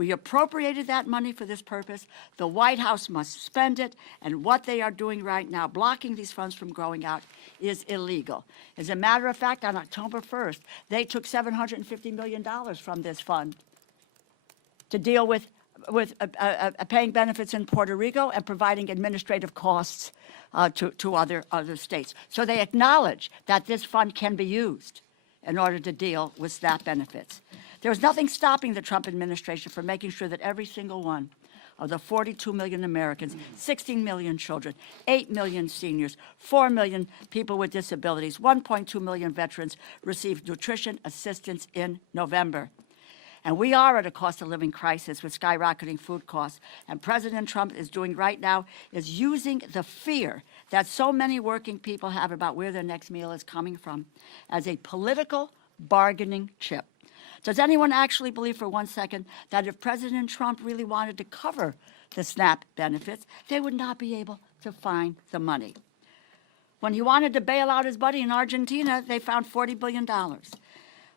We appropriated that money for this purpose. The White House must spend it, and what they are doing right now, blocking these funds from going out, is illegal. As a matter of fact, on October 1st, they took $750 million from this fund to deal with paying benefits in Puerto Rico and providing administrative costs to other states. So they acknowledge that this fund can be used in order to deal with SNAP benefits. There's nothing stopping the Trump administration from making sure that every single one of the 42 million Americans, 16 million children, 8 million seniors, 4 million people with disabilities, 1.2 million veterans receive nutrition assistance in November. And we are at a cost of living crisis with skyrocketing food costs. And President Trump is doing right now is using the fear that so many working people have about where their next meal is coming from as a political bargaining chip. Does anyone actually believe for 1 second that if President Trump really wanted to cover the SNAP benefits, they would not be able to find the money? When he wanted to bail out his buddy in Argentina, they found $40 billion.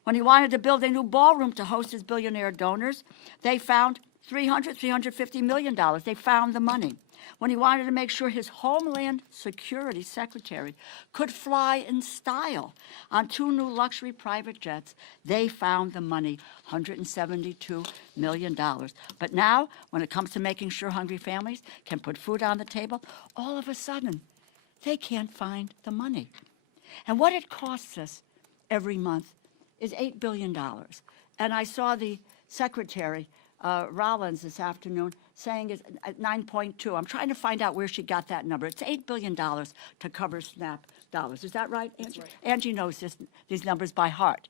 When he wanted to build a new ballroom to host his billionaire donors, they found $350 million. They found the money. When he wanted to make sure his Homeland Security Secretary could fly in style on 2 new luxury private jets, they found the money, $172 million. But now, when it comes to making sure hungry families can put food on the table, all of a sudden, they can't find the money. And what it costs us every month is $8 billion. And I saw the Secretary, Rollins, this afternoon saying it's at 9.2. I'm trying to find out where she got that number. It's $8 billion to cover SNAP dollars. Is that right, Angie? Right. Angie knows these numbers by heart.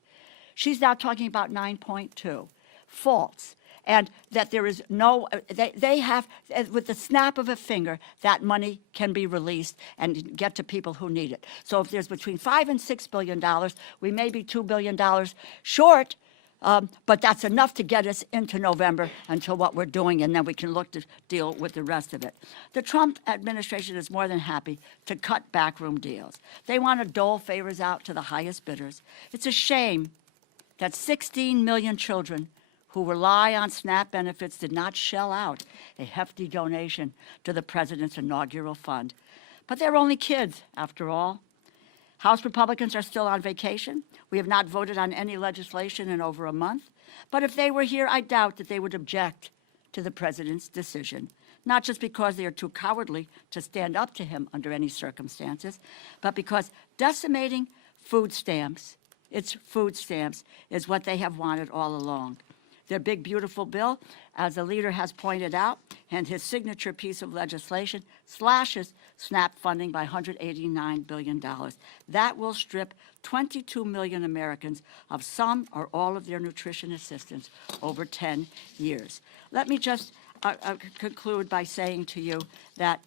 She's now talking about 9.2. False. And that there is no, they have, with the snap of a finger, that money can be released and get to people who need it. So if there's between $5 and $6 billion, we may be $2 billion short, but that's enough to get us into November until what we're doing, and then we can look to deal with the rest of it. The Trump administration is more than happy to cut backroom deals. They want to dole favors out to the highest bidders. It's a shame that 16 million children who rely on SNAP benefits did not shell out a hefty donation to the president's inaugural fund. But they're only kids, after all. House Republicans are still on vacation. We have not voted on any legislation in over a month. But if they were here, I doubt that they would object to the president's decision, not just because they are too cowardly to stand up to him under any circumstances, but because decimating food stamps, its food stamps, is what they have wanted all along. Their big, beautiful bill, as the leader has pointed out, and his signature piece of legislation slashes SNAP funding by $189 billion. That will strip 22 million Americans of some or all of their nutrition assistance over 10 years. Let me just conclude by saying to you that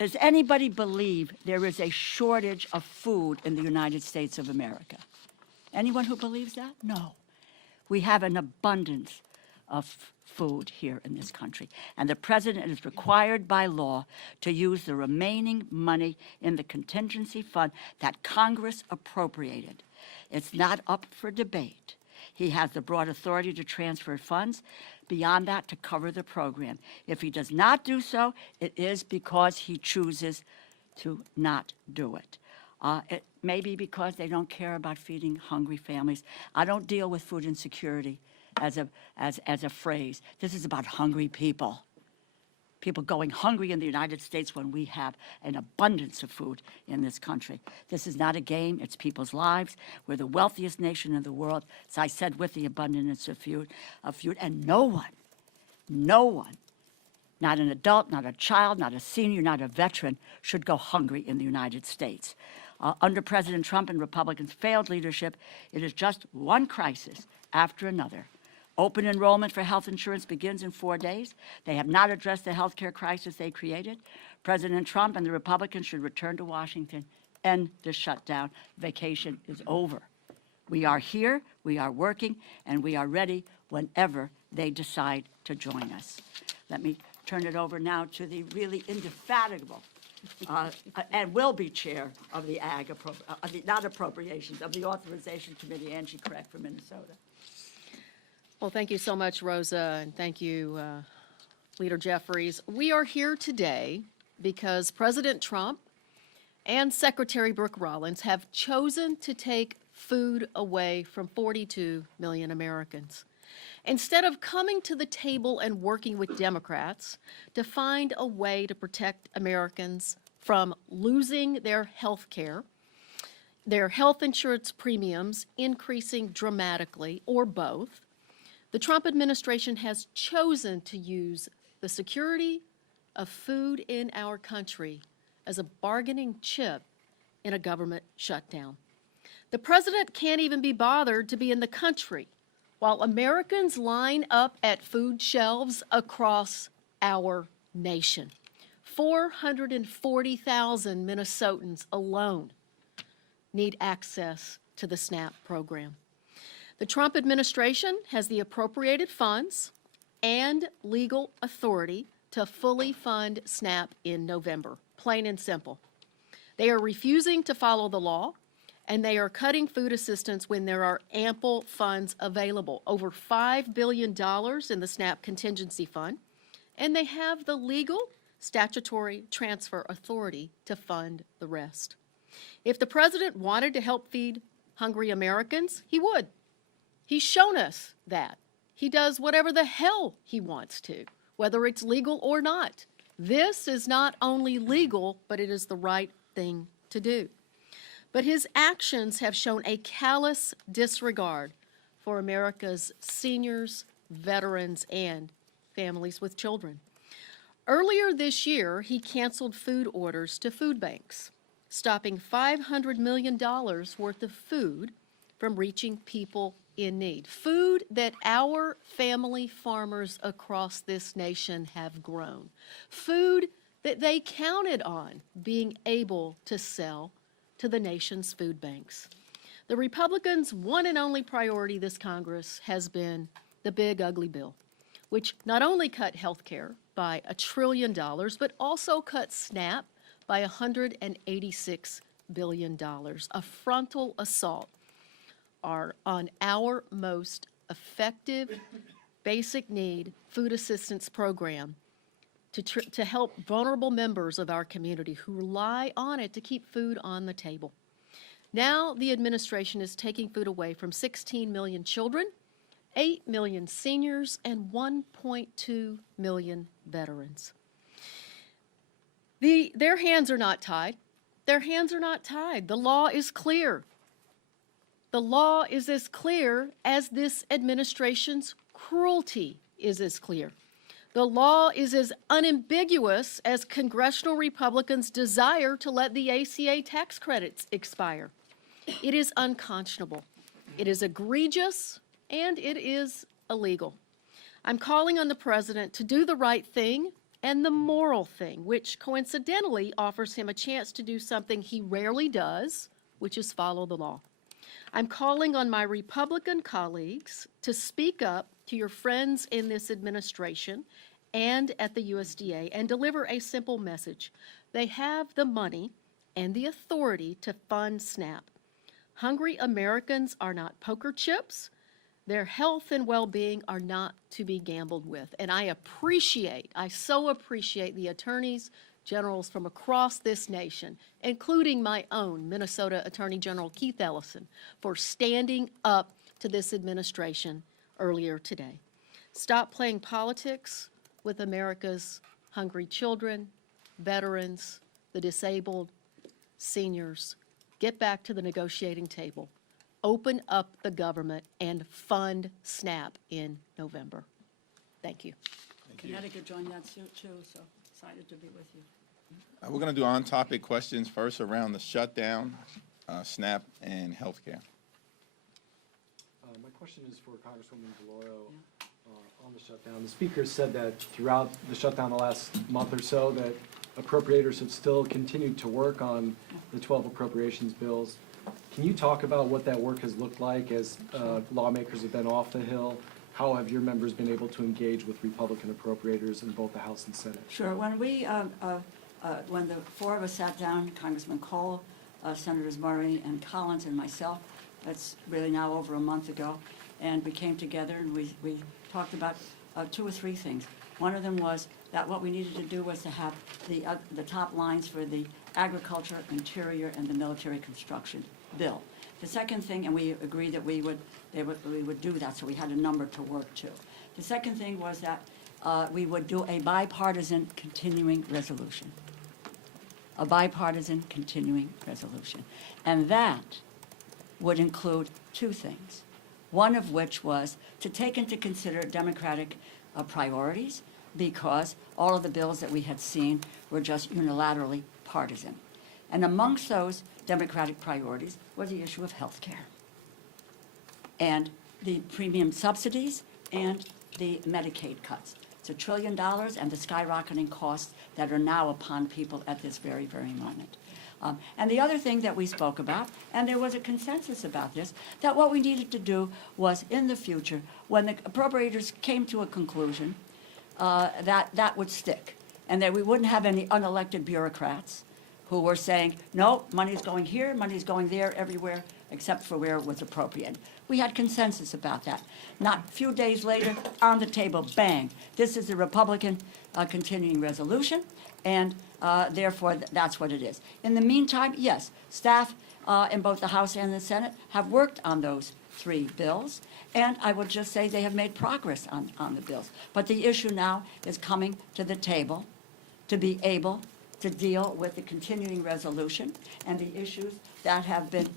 does anybody believe there is a shortage of food in the United States of America? Anyone who believes that? No. We have an abundance of food here in this country. And the president is required by law to use the remaining money in the contingency fund that Congress appropriated. It's not up for debate. He has the broad authority to transfer funds beyond that to cover the program. If he does not do so, it is because he chooses to not do it. It may be because they don't care about feeding hungry families. I don't deal with food insecurity as a phrase. This is about hungry people. People going hungry in the United States when we have an abundance of food in this country. This is not a game, it's people's lives. We're the wealthiest nation in the world, as I said, with the abundance of food, and no one, not an adult, not a child, not a senior, not a veteran, should go hungry in the United States. Under President Trump and Republicans' failed leadership, it is just one crisis after another. Open enrollment for health insurance begins in 4 days. They have not addressed the health care crisis they created. President Trump and the Republicans should return to Washington, end the shutdown. Vacation is over. We are here, we are working, and we are ready whenever they decide to join us. Let me turn it over now to the really indefatigable and will be chair of the not Appropriations, of the Authorization Committee, Angie Craig from Minnesota. Well, thank you so much, Rosa, and thank you, Leader Jeffries. We are here today because President Trump and Secretary Brooke Rollins have chosen to take food away from 42 million Americans. Instead of coming to the table and working with Democrats to find a way to protect Americans from losing their health care, their health insurance premiums increasing dramatically, or both, the Trump administration has chosen to use the security of food in our country as a bargaining chip in a government shutdown. The president can't even be bothered to be in the country while Americans line up at food shelves across our nation. 440,000 Minnesotans alone need access to the SNAP program. The Trump administration has the appropriated funds and legal authority to fully fund SNAP in November, plain and simple. They are refusing to follow the law, and they are cutting food assistance when there are ample funds available, over $5 billion in the SNAP contingency fund, and they have the legal statutory transfer authority to fund the rest. If the president wanted to help feed hungry Americans, he would. He's shown us that. He does whatever the hell he wants to, whether it's legal or not. This is not only legal, but it is the right thing to do. But his actions have shown a callous disregard for America's seniors, veterans, and families with children. Earlier this year, he canceled food orders to food banks, stopping $500 million worth of food from reaching people in need. Food that our family farmers across this nation have grown. Food that they counted on being able to sell to the nation's food banks. The Republicans' one and only priority this Congress has been the big ugly bill, which not only cut health care by $1 trillion, but also cut SNAP by $186 billion, a frontal assault on our most effective basic need food assistance program to help vulnerable members of our community who rely on it to keep food on the table. Now the administration is taking food away from 16 million children, 8 million seniors, and 1.2 million veterans. Their hands are not tied. Their hands are not tied. The law is clear. The law is as clear as this administration's cruelty is as clear. The law is as unambiguous as congressional Republicans' desire to let the ACA tax credits expire. It is unconscionable. It is egregious, and it is illegal. I'm calling on the president to do the right thing and the moral thing, which coincidentally offers him a chance to do something he rarely does, which is follow the law. I'm calling on my Republican colleagues to speak up to your friends in this administration and at the USDA and deliver a simple message. They have the money and the authority to fund SNAP. Hungry Americans are not poker chips. Their health and well-being are not to be gambled with. And I so appreciate the attorneys generals from across this nation, including my own Minnesota Attorney General Keith Ellison, for standing up to this administration earlier today. Stop playing politics with America's hungry children, veterans, the disabled, seniors. Get back to the negotiating table. Open up the government and fund SNAP in November. Thank you. Connecticut joined that suit too, so excited to be with you. We're going to do on-topic questions first around the shutdown, SNAP, and healthcare. My question is for Congresswoman DeLauro on the shutdown. The speaker said that throughout the shutdown the last month or so that appropriators have still continued to work on the 12 appropriations bills. Can you talk about what that work has looked like as lawmakers have been off the Hill? How have your members been able to engage with Republican appropriators in both the House and Senate? Sure. When when the four of us sat down, Congressman Cole, Senators Murray and Collins and myself, that's really now over a month ago, and we came together and we talked about 2 or 3 things. One of them was that what we needed to do was to have the top lines for the agriculture, interior, and the military construction bill. The second thing, and we agreed that we would do that, so we had a number to work to. The second thing was that we would do a bipartisan continuing resolution. A bipartisan continuing resolution. And that would include 2 things. One of which was to take into consider Democratic priorities, because all of the bills that we had seen were just unilaterally partisan. And amongst those Democratic priorities was the issue of health care and the premium subsidies and the Medicaid cuts. It's $1 trillion and the skyrocketing costs that are now upon people at this very, very moment. And the other thing that we spoke about, and there was a consensus about this, that what we needed to do was in the future, when the appropriators came to a conclusion, that would stick, and that we wouldn't have any unelected bureaucrats who were saying, no, money's going here, money's going there, everywhere, except for where it was appropriate. We had consensus about that. Not a few days later, on the table, bang, this is a Republican continuing resolution, and therefore, that's what it is. In the meantime, yes, staff in both the House and the Senate have worked on those 3 bills, and I would just say they have made progress on the bills. But the issue now is coming to the table to be able to deal with the continuing resolution and the issues that have been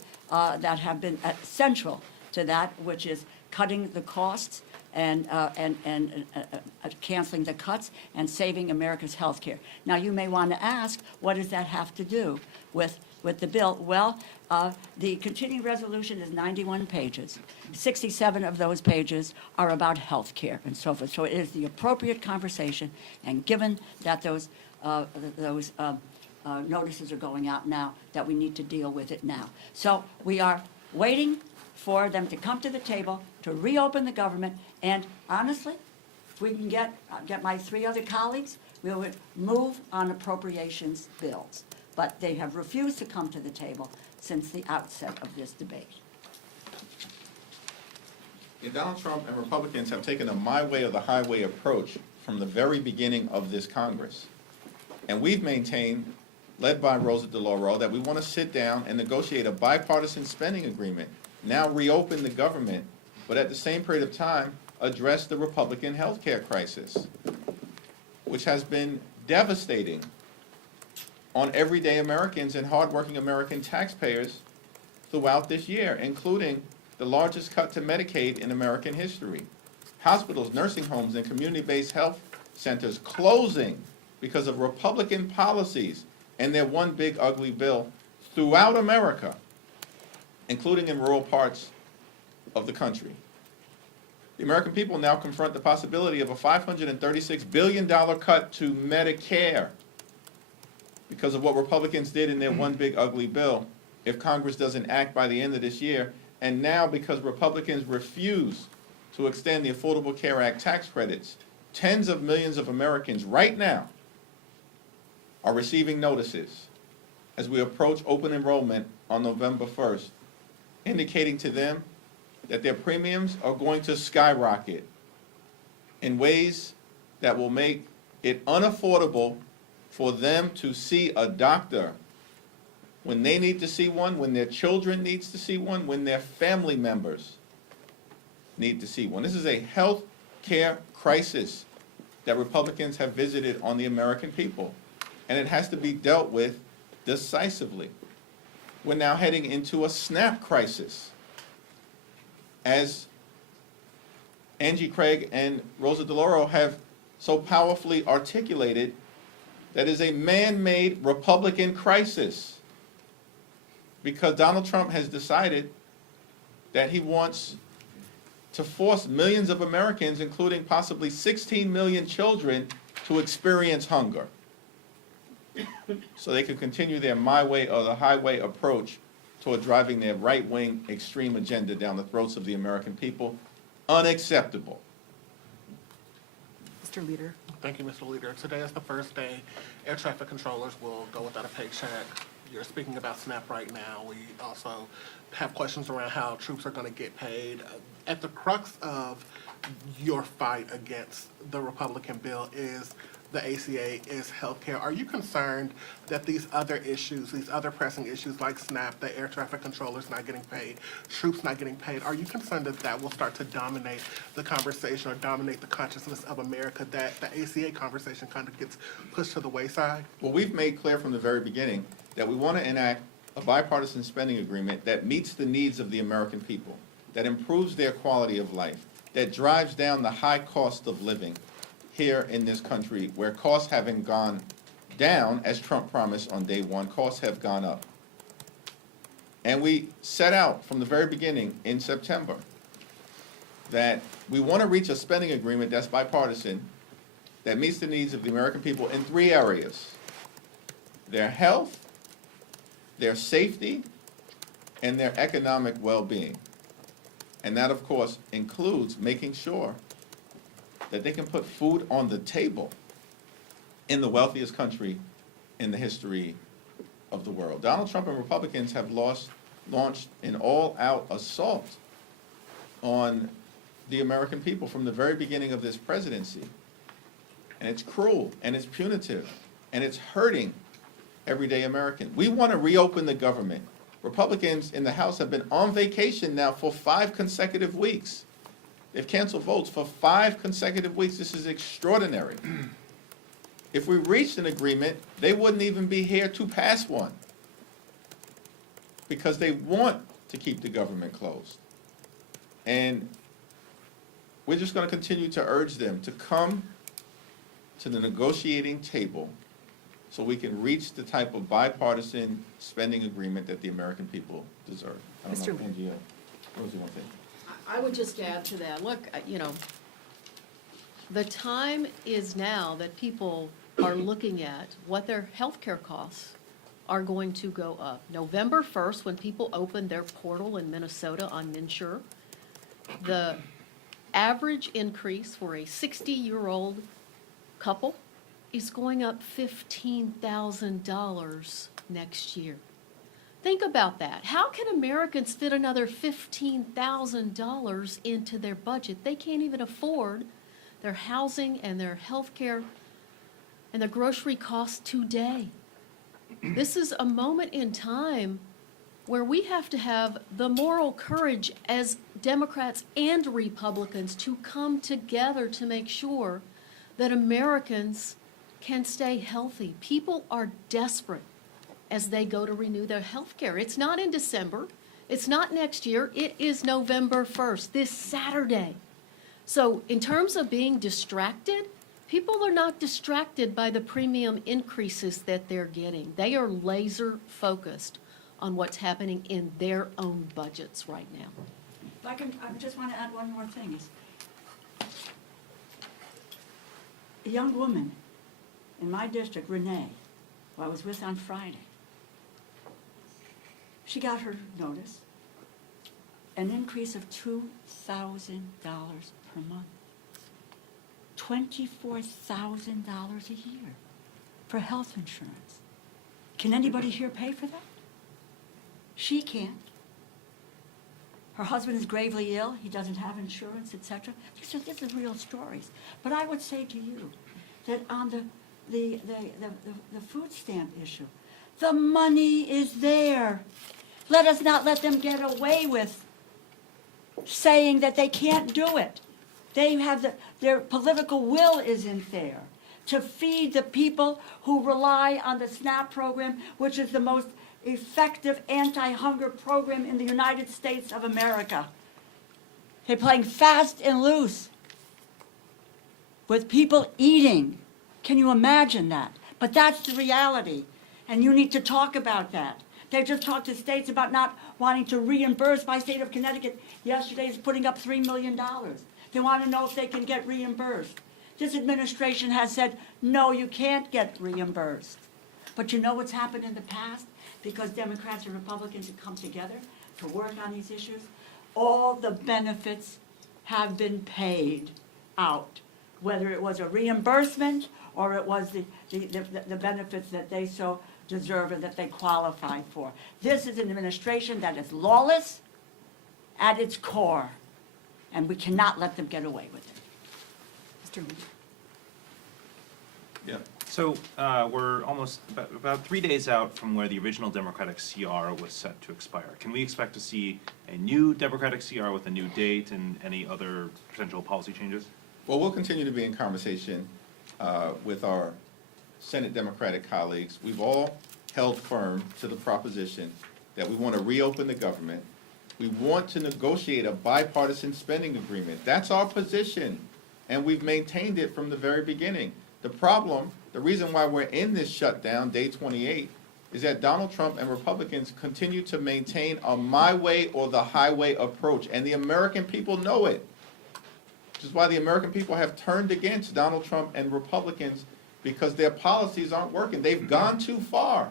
central to that, which is cutting the costs and canceling the cuts and saving America's health care. Now, you may want to ask, what does that have to do with the bill? Well, the continuing resolution is 91 pages. 67 of those pages are about health care and so forth. So it is the appropriate conversation, and given that those notices are going out now, that we need to deal with it now. So we are waiting for them to come to the table, to reopen the government, and honestly, if we can get my 3 other colleagues, we will move on appropriations bills. But they have refused to come to the table since the outset of this debate. And Donald Trump and Republicans have taken a my way or the highway approach from the very beginning of this Congress. And we've maintained, led by Rosa DeLauro, that we want to sit down and negotiate a bipartisan spending agreement, now reopen the government, but at the same period of time, address the Republican health care crisis, which has been devastating on everyday Americans and hardworking American taxpayers throughout this year, including the largest cut to Medicaid in American history. Hospitals, nursing homes, and community-based health centers closing because of Republican policies and their one big ugly bill throughout America, including in rural parts of the country. The American people now confront the possibility of a $536 billion cut to Medicare because of what Republicans did in their one big ugly bill if Congress doesn't act by the end of this year, and now because Republicans refuse to extend the Affordable Care Act tax credits, tens of millions of Americans right now are receiving notices as we approach open enrollment on November 1st, indicating to them that their premiums are going to skyrocket in ways that will make it unaffordable for them to see a doctor when they need to see one, when their children needs to see one, when their family members need to see one. This is a health care crisis that Republicans have visited on the American people, and it has to be dealt with decisively. We're now heading into a SNAP crisis. As Angie Craig and Rosa DeLauro have so powerfully articulated, that is a man-made Republican crisis, because Donald Trump has decided that he wants to force millions of Americans, including possibly 16 million children, to experience hunger so they can continue their my way or the highway approach toward driving their right-wing extreme agenda down the throats of the American people. Unacceptable. Mr. Leader. Thank you, Mr. Leader. Today is the first day air traffic controllers will go without a paycheck. You're speaking about SNAP right now. We also have questions around how troops are going to get paid. at the crux of your fight against the Republican bill is the ACA, is healthcare. Are you concerned that these other issues, these other pressing issues like SNAP, the air traffic controllers not getting paid, troops not getting paid, are you concerned that that will start to dominate the conversation or dominate the consciousness of America, that the ACA conversation kind of gets pushed to the wayside? Well, we've made clear from the very beginning that we want to enact a bipartisan spending agreement that meets the needs of the American people, that improves their quality of life, that drives down the high cost of living here in this country, where costs haven't gone down, as Trump promised on day one, costs have gone up. And we set out from the very beginning in September that we want to reach a spending agreement that's bipartisan, that meets the needs of the American people in 3 areas: their health, their safety, and their economic well-being. And that, of course, includes making sure that they can put food on the table in the wealthiest country in the history of the world. Donald Trump and Republicans have launched an all-out assault on the American people from the very beginning of this presidency. And it's cruel, and it's punitive, and it's hurting everyday American. We want to reopen the government. Republicans in the House have been on vacation now for 5 consecutive weeks. They've canceled votes for 5 consecutive weeks. This is extraordinary. If we reached an agreement, they wouldn't even be here to pass one, because they want to keep the government closed. And we're just going to continue to urge them to come to the negotiating table so we can reach the type of bipartisan spending agreement that the American people deserve. I don't know, Mr. Angie, what do you want to say? I would just add to that, look, the time is now that people are looking at what their healthcare costs are going to go up. November 1st, when people opened their portal in Minnesota on MNsure, the average increase for a 60-year-old couple is going up $15,000 next year. Think about that. How can Americans fit another $15,000 into their budget? They can't even afford their housing and their health care and their grocery costs today. This is a moment in time where we have to have the moral courage as Democrats and Republicans to come together to make sure that Americans can stay healthy. People are desperate as they go to renew their health care. It's not in December. It's not next year. It is November 1st, this Saturday. So in terms of being distracted, people are not distracted by the premium increases that they're getting. They are laser focused on what's happening in their own budgets right now. If I just want to add one more thing. Is a young woman in my district, Renee, who I was with on Friday, she got her notice, an increase of $2,000 per month. $24,000 a year for health insurance. Can anybody here pay for that? She can't. Her husband is gravely ill. He doesn't have insurance, etc. These are real stories. But I would say to you that on the food stamp issue, the money is there. Let us not let them get away with saying that they can't do it. They have their political will isn't there to feed the people who rely on the SNAP program, which is the most effective anti-hunger program in the United States of America. They're playing fast and loose with people eating. Can you imagine that? But that's the reality, and you need to talk about that. They just talked to states about not wanting to reimburse. My state of Connecticut yesterday is putting up $3 million. They want to know if they can get reimbursed. This administration has said, no, you can't get reimbursed. But you know what's happened in the past? Because Democrats and Republicans have come together to work on these issues, all the benefits have been paid out, whether it was a reimbursement or it was the benefits that they so deserve and that they qualify for. This is an administration that is lawless at its core. and we cannot let them get away with it. Mr. Leader. Yeah. So we're almost about 3 days out from where the original Democratic CR was set to expire. Can we expect to see a new Democratic CR with a new date and any other potential policy changes? Well, we'll continue to be in conversation with our Senate Democratic colleagues. We've all held firm to the proposition that we want to reopen the government. We want to negotiate a bipartisan spending agreement. That's our position, and we've maintained it from the very beginning. The problem, the reason why we're in this shutdown, day 28, is that Donald Trump and Republicans continue to maintain a my way or the highway approach, and the American people know it. Which is why the American people have turned against Donald Trump and Republicans, because their policies aren't working. They've gone too far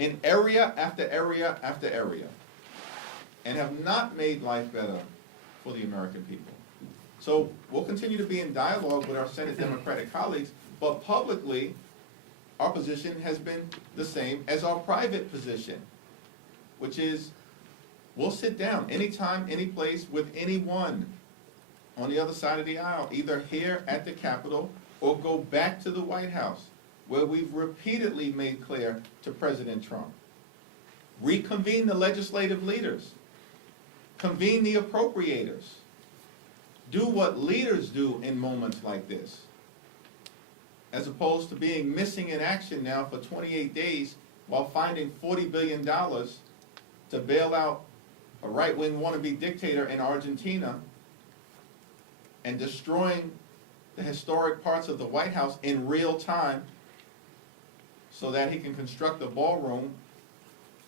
in area after area after area, and have not made life better for the American people. So we'll continue to be in dialogue with our Senate Democratic colleagues, but publicly, our position has been the same as our private position, which is we'll sit down anytime, any place with anyone on the other side of the aisle, either here at the Capitol or go back to the White House, where we've repeatedly made clear to President Trump. Reconvene the legislative leaders. Convene the appropriators. Do what leaders do in moments like this, as opposed to being missing in action now for 28 days while finding $40 billion to bail out a right-wing wannabe dictator in Argentina and destroying the historic parts of the White House in real time so that he can construct a ballroom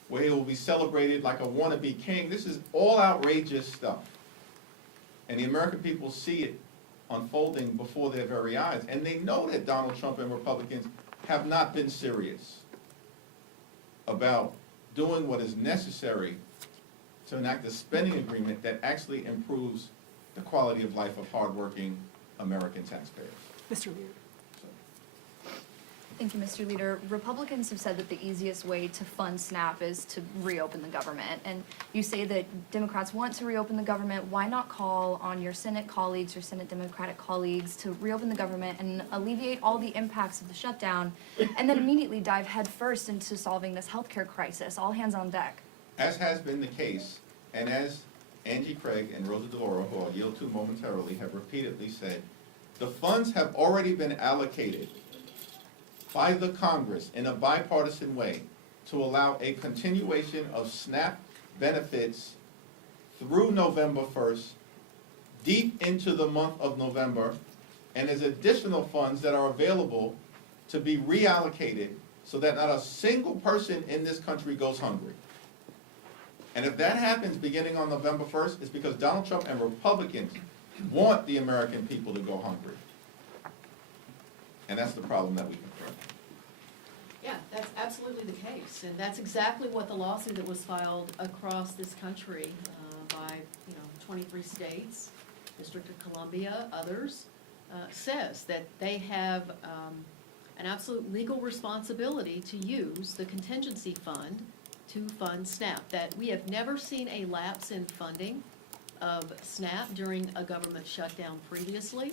where he will be celebrated like a wannabe king. This is all outrageous stuff. And the American people see it unfolding before their very eyes. And they know that Donald Trump and Republicans have not been serious about doing what is necessary to enact a spending agreement that actually improves the quality of life of hardworking American taxpayers. Mr. Leader. Thank you, Mr. Leader. Republicans have said that the easiest way to fund SNAP is to reopen the government. And you say that Democrats want to reopen the government. Why not call on your Senate colleagues, your Senate Democratic colleagues, to reopen the government and alleviate all the impacts of the shutdown, and then immediately dive headfirst into solving this healthcare crisis? All hands on deck. As has been the case, and as Angie Craig and Rosa DeLauro, who I'll yield to momentarily, have repeatedly said, the funds have already been allocated by the Congress in a bipartisan way to allow a continuation of SNAP benefits through November 1st, deep into the month of November, and there's additional funds that are available to be reallocated so that not a single person in this country goes hungry. And if that happens beginning on November 1st, it's because Donald Trump and Republicans want the American people to go hungry. And that's the problem that we confront. Yeah, that's absolutely the case, and that's exactly what the lawsuit that was filed across this country by 23 states, District of Columbia, others, says that they have an absolute legal responsibility to use the contingency fund to fund SNAP. That we have never seen a lapse in funding of SNAP during a government shutdown previously.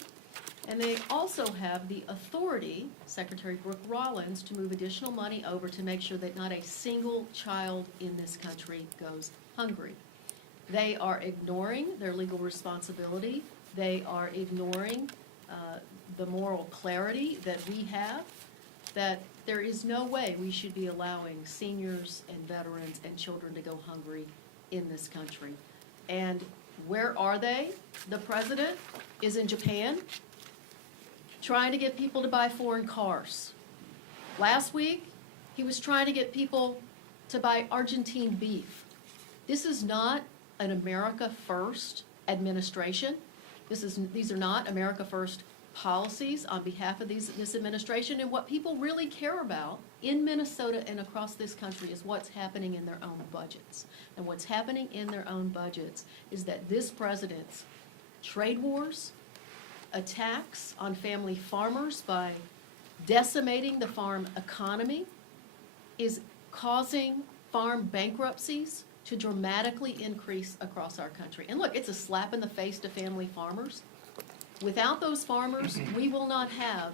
And they also have the authority, Secretary Brooke Rollins, to move additional money over to make sure that not a single child in this country goes hungry. They are ignoring their legal responsibility. They are ignoring the moral clarity that we have, that there is no way we should be allowing seniors and veterans and children to go hungry in this country. And where are they? The president is in Japan, trying to get people to buy foreign cars. Last week, he was trying to get people to buy Argentine beef. This is not an America First administration. These are not America First policies on behalf of this administration. And what people really care about in Minnesota and across this country is what's happening in their own budgets. And what's happening in their own budgets is that this president's trade wars, attacks on family farmers by decimating the farm economy, is causing farm bankruptcies to dramatically increase across our country. And look, it's a slap in the face to family farmers. Without those farmers, we will not have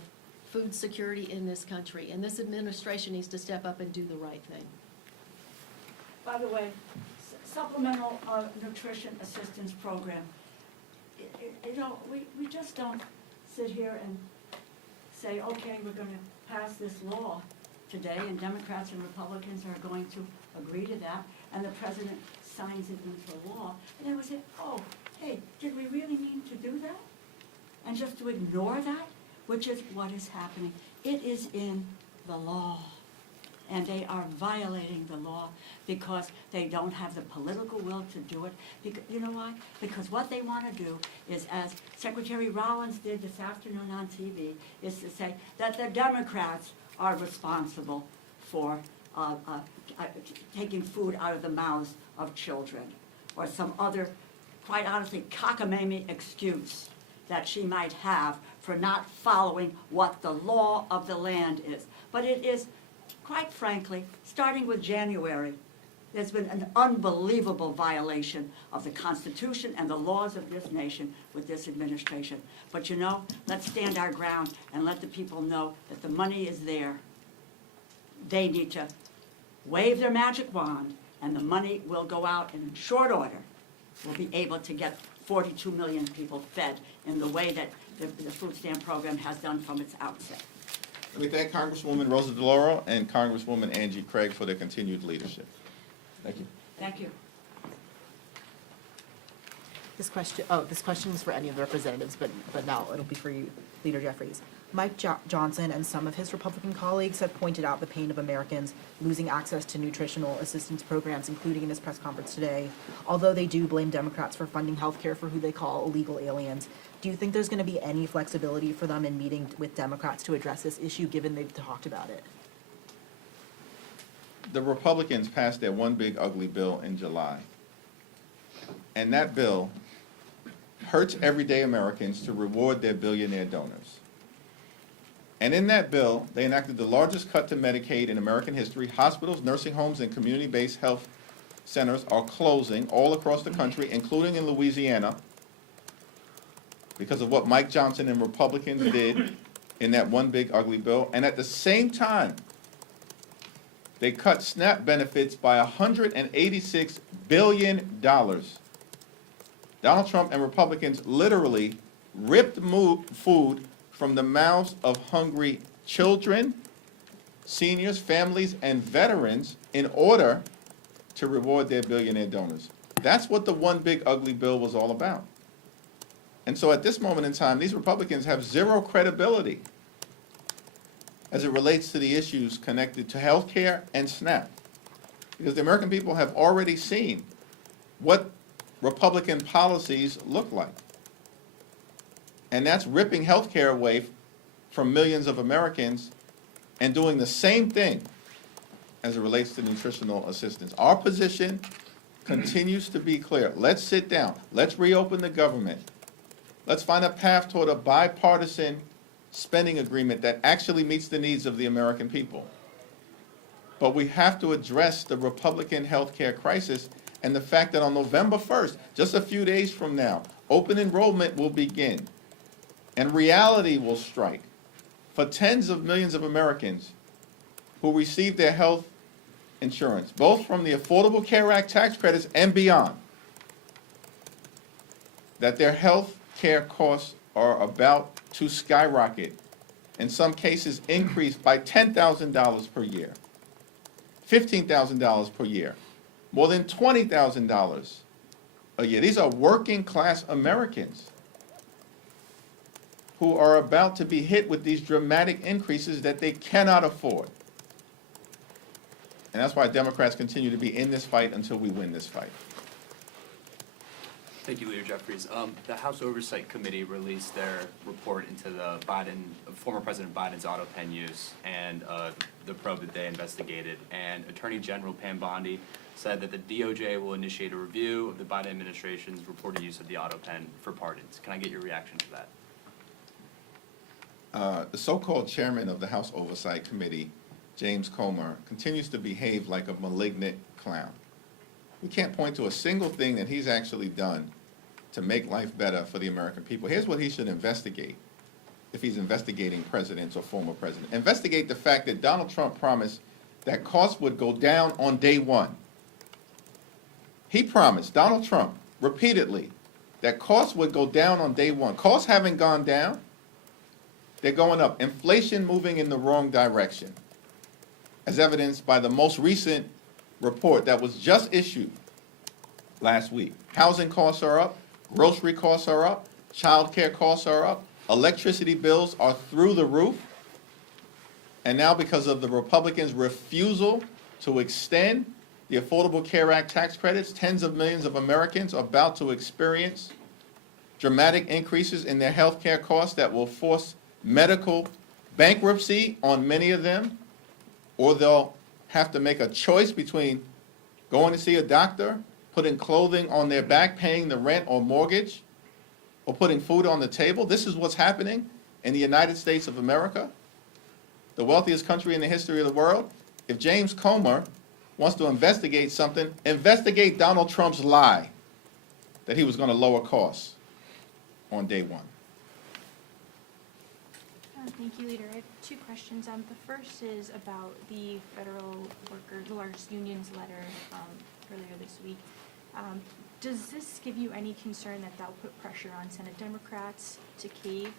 food security in this country, and this administration needs to step up and do the right thing. By the way, supplemental nutrition assistance program, you know, we just don't sit here and say, okay, we're going to pass this law today, and Democrats and Republicans are going to agree to that, and the president signs it into law, and then we say, oh, hey, did we really mean to do that? And just to ignore that, which is what is happening. It is in the law. And they are violating the law because they don't have the political will to do it. Because, you know why? Because what they want to do is, as Secretary Rollins did this afternoon on TV, is to say that the Democrats are responsible for taking food out of the mouths of children, or some other, quite honestly, cockamamie excuse that she might have for not following what the law of the land is. But it is, quite frankly, starting with January, there's been an unbelievable violation of the Constitution and the laws of this nation with this administration. But you know, let's stand our ground and let the people know that the money is there. They need to wave their magic wand, and the money will go out, and in short order, we'll be able to get 42 million people fed in the way that the food stamp program has done from its outset. Let me thank Congresswoman Rosa DeLauro and Congresswoman Angie Craig for their continued leadership. Thank you. Thank you. This question is for any of the representatives, but now it'll be for you, Leader Jeffries. Mike Johnson and some of his Republican colleagues have pointed out the pain of Americans losing access to nutritional assistance programs, including in his press conference today. Although they do blame Democrats for funding health care for who they call illegal aliens, do you think there's going to be any flexibility for them in meeting with Democrats to address this issue, given they've talked about it? The Republicans passed their one big ugly bill in July. And that bill hurts everyday Americans to reward their billionaire donors. And in that bill, they enacted the largest cut to Medicaid in American history. Hospitals, nursing homes, and community-based health centers are closing all across the country, including in Louisiana, because of what Mike Johnson and Republicans did in that one big ugly bill. And at the same time, they cut SNAP benefits by $186 billion. Donald Trump and Republicans literally ripped food from the mouths of hungry children, seniors, families, and veterans in order to reward their billionaire donors. That's what the one big ugly bill was all about. And so at this moment in time, these Republicans have zero credibility as it relates to the issues connected to health care and SNAP. Because the American people have already seen what Republican policies look like. And that's ripping health care away from millions of Americans and doing the same thing as it relates to nutritional assistance. Our position continues to be clear. Let's sit down. Let's reopen the government. Let's find a path toward a bipartisan spending agreement that actually meets the needs of the American people. But we have to address the Republican health care crisis and the fact that on November 1st, just a few days from now, open enrollment will begin and reality will strike for tens of millions of Americans who receive their health insurance, both from the Affordable Care Act tax credits and beyond, that their health care costs are about to skyrocket, in some cases increase by $10,000 per year, $15,000 per year, more than $20,000 a year. These are working class Americans who are about to be hit with these dramatic increases that they cannot afford. And that's why Democrats continue to be in this fight until we win this fight. Thank you, Leader Jeffries. The House Oversight Committee released their report into the former President Biden's auto pen use and the probe that they investigated. And Attorney General Pam Bondi said that the DOJ will initiate a review of the Biden administration's reported use of the auto pen for pardons. Can I get your reaction to that? The so-called chairman of the House Oversight Committee, James Comer, continues to behave like a malignant clown. We can't point to a single thing that he's actually done to make life better for the American people. Here's what he should investigate if he's investigating presidents or former presidents. Investigate the fact that Donald Trump promised that costs would go down on day one. He promised, Donald Trump, repeatedly, that costs would go down on day one. Costs haven't gone down. They're going up. Inflation moving in the wrong direction, as evidenced by the most recent report that was just issued last week. Housing costs are up, grocery costs are up, child care costs are up, electricity bills are through the roof. And now, because of the Republicans' refusal to extend the Affordable Care Act tax credits, tens of millions of Americans are about to experience dramatic increases in their health care costs that will force medical bankruptcy on many of them, or they'll have to make a choice between going to see a doctor, putting clothing on their back, paying the rent or mortgage, or putting food on the table. This is what's happening in the United States of America, the wealthiest country in the history of the world. If James Comer wants to investigate something, investigate Donald Trump's lie that he was going to lower costs on day one. Thank you, Leader. I have two questions. The first is about the federal workers, the largest unions letter earlier this week. Does this give you any concern that that'll put pressure on Senate Democrats to cave?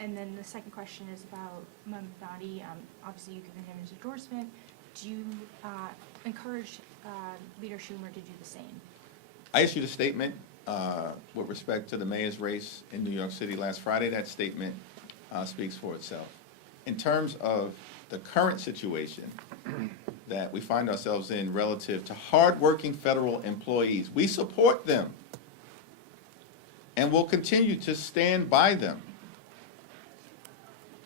And then the second question is about Mamdani. Obviously, you've given him his endorsement. Do you encourage Leader Schumer to do the same? I issued a statement with respect to the mayor's race in New York City last Friday. That statement speaks for itself. In terms of the current situation that we find ourselves in relative to hardworking federal employees, we support them and will continue to stand by them.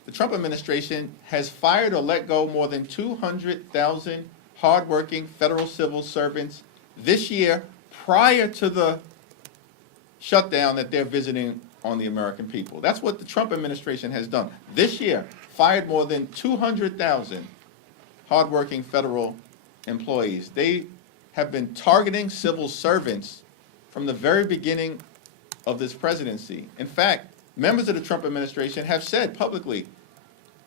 The Trump administration has fired or let go more than 200,000 hardworking federal civil servants this year prior to the shutdown that they're visiting on the American people. That's what the Trump administration has done. This year, fired more than 200,000 hardworking federal employees. They have been targeting civil servants from the very beginning of this presidency. In fact, members of the Trump administration have said publicly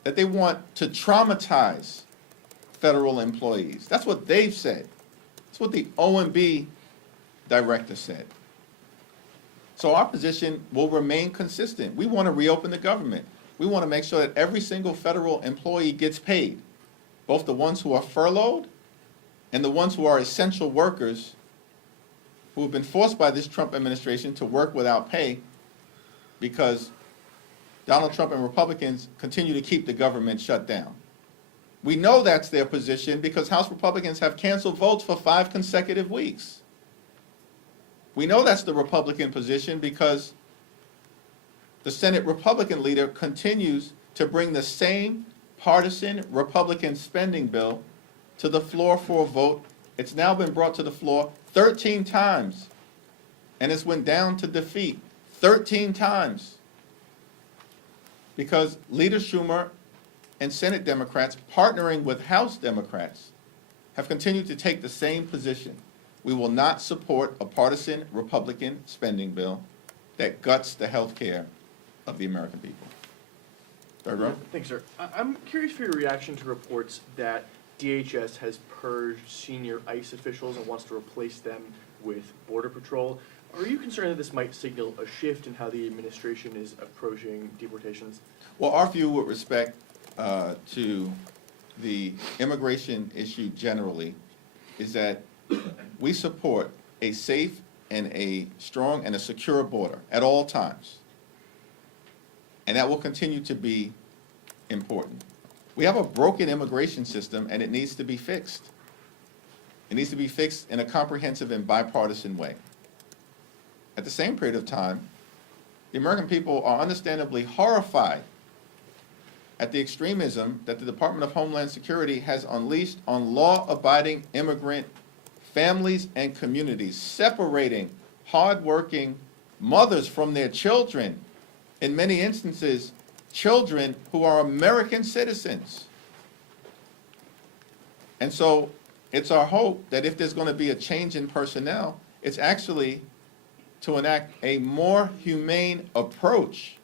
that they want to traumatize federal employees. That's what they've said. That's what the OMB director said. So our position will remain consistent. We want to reopen the government. We want to make sure that every single federal employee gets paid, both the ones who are furloughed and the ones who are essential workers who have been forced by this Trump administration to work without pay because Donald Trump and Republicans continue to keep the government shut down. We know that's their position because House Republicans have canceled votes for 5 consecutive weeks. We know that's the Republican position because the Senate Republican leader continues to bring the same partisan Republican spending bill to the floor for a vote. It's now been brought to the floor 13 times, and it's went down to defeat 13 times because Leader Schumer and Senate Democrats, partnering with House Democrats, have continued to take the same position. We will not support a partisan Republican spending bill that guts the health care of the American people. Third row. Thanks, sir. I'm curious for your reaction to reports that DHS has purged senior ICE officials and wants to replace them with Border Patrol. Are you concerned that this might signal a shift in how the administration is approaching deportations? Well, our view with respect to the immigration issue generally is that we support a safe and a strong and a secure border at all times. And that will continue to be important. We have a broken immigration system and it needs to be fixed. It needs to be fixed in a comprehensive and bipartisan way. At the same period of time, the American people are understandably horrified at the extremism that the Department of Homeland Security has unleashed on law-abiding immigrant families and communities, separating hardworking mothers from their children, in many instances, children who are American citizens. And so it's our hope that if there's going to be a change in personnel, it's actually to enact a more humane approach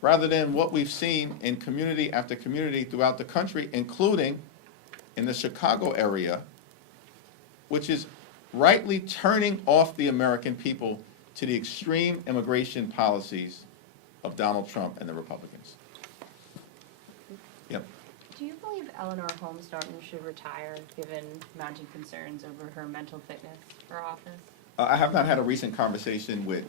rather than what we've seen in community after community throughout the country, including in the Chicago area, which is rightly turning off the American people to the extreme immigration policies of Donald Trump and the Republicans. Yep. Do you believe Eleanor Holmes Norton should retire, given mounting concerns over her mental fitness for office? I have not had a recent conversation with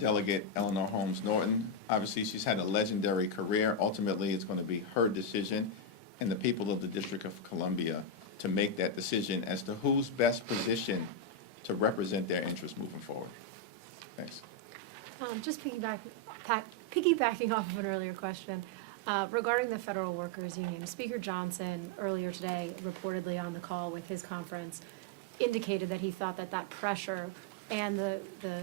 Delegate Eleanor Holmes Norton. Obviously, she's had a legendary career. Ultimately, it's going to be her decision and the people of the District of Columbia to make that decision as to who's best positioned to represent their interests moving forward. Thanks. Just piggybacking off of an earlier question, regarding the Federal Workers Union, Speaker Johnson earlier today, reportedly on the call with his conference, indicated that he thought that that pressure and the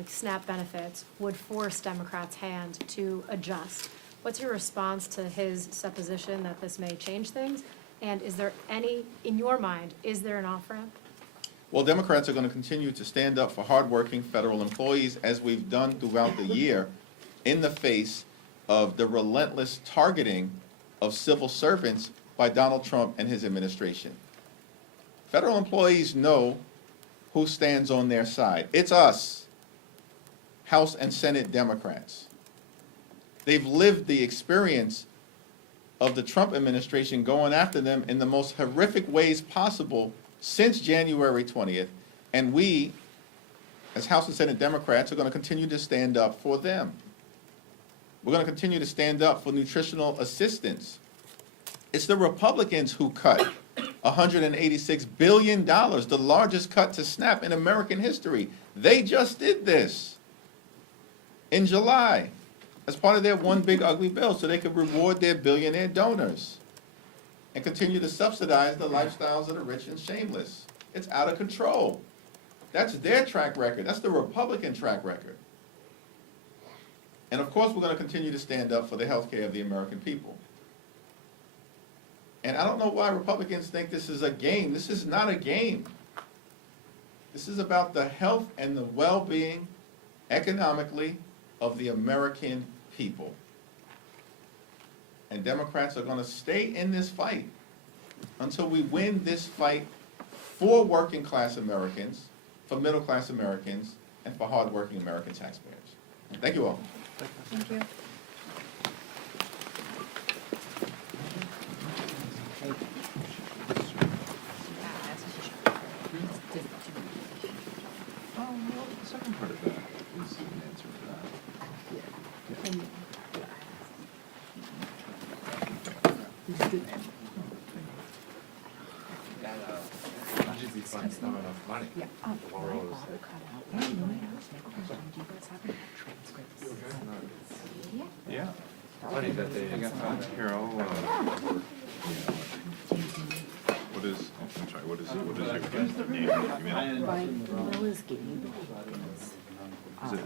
SNAP benefits would force Democrats' hand to adjust. What's your response to his supposition that this may change things? And is there any, in your mind, is there an off-ramp? Well, Democrats are going to continue to stand up for hardworking federal employees, as we've done throughout the year, in the face of the relentless targeting of civil servants by Donald Trump and his administration. Federal employees know who stands on their side. It's us, House and Senate Democrats. They've lived the experience of the Trump administration going after them in the most horrific ways possible since January 20th, and we, as House and Senate Democrats, are going to continue to stand up for them. We're going to continue to stand up for nutritional assistance. It's the Republicans who cut $186 billion, the largest cut to SNAP in American history. They just did this in July as part of their one big ugly bill so they could reward their billionaire donors and continue to subsidize the lifestyles of the rich and shameless. It's out of control. That's their track record. That's the Republican track record. And of course, we're going to continue to stand up for the health care of the American people. And I don't know why Republicans think this is a game. This is not a game. This is about the health and the well-being, economically, of the American people. And Democrats are going to stay in this fight until we win this fight for working class Americans, for middle class Americans, and for hardworking American taxpayers. Thank you all. Thank you. The second part of that is an answer for that. Yeah. Funny that they got here. What is? Oh, I'm sorry. What is your name? Email? Is it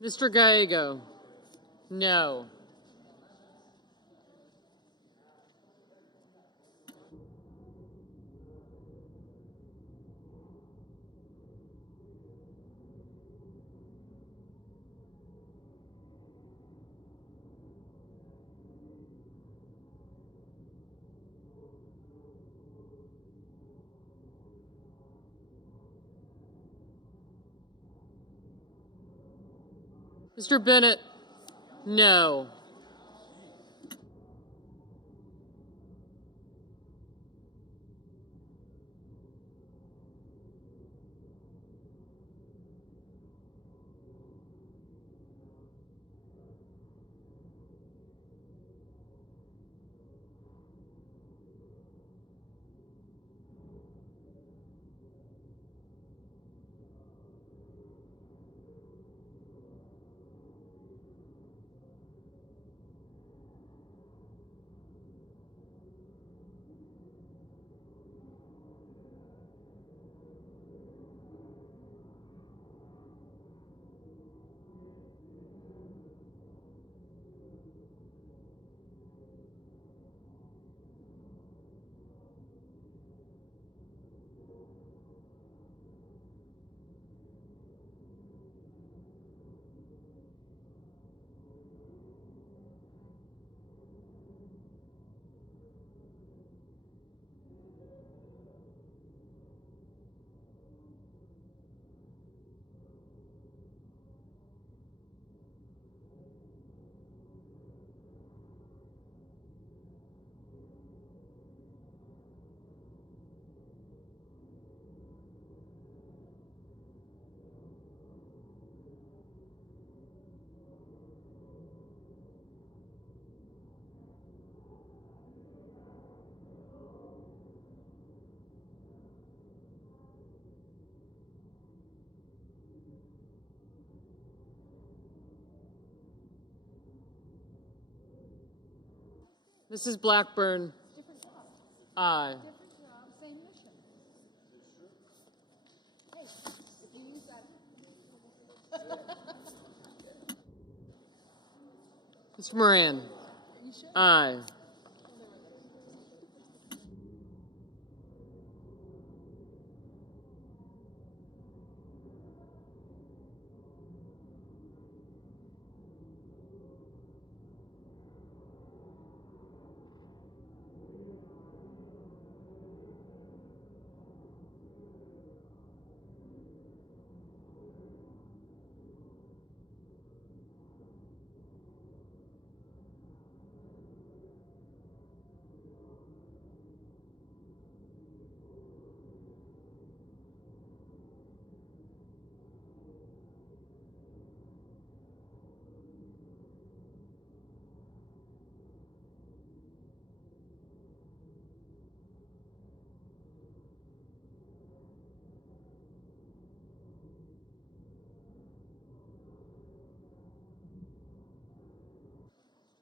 Mr. Gallego, no. Mr. Bennett, no. Mrs. Blackburn, aye. Mr. Moran, aye.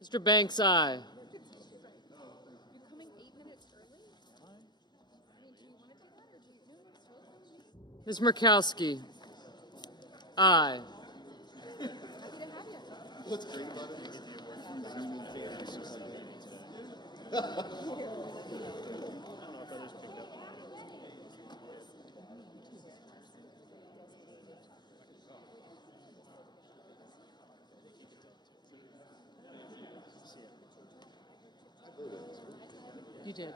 Mr. Banks, aye. Ms. Murkowski, aye. You did.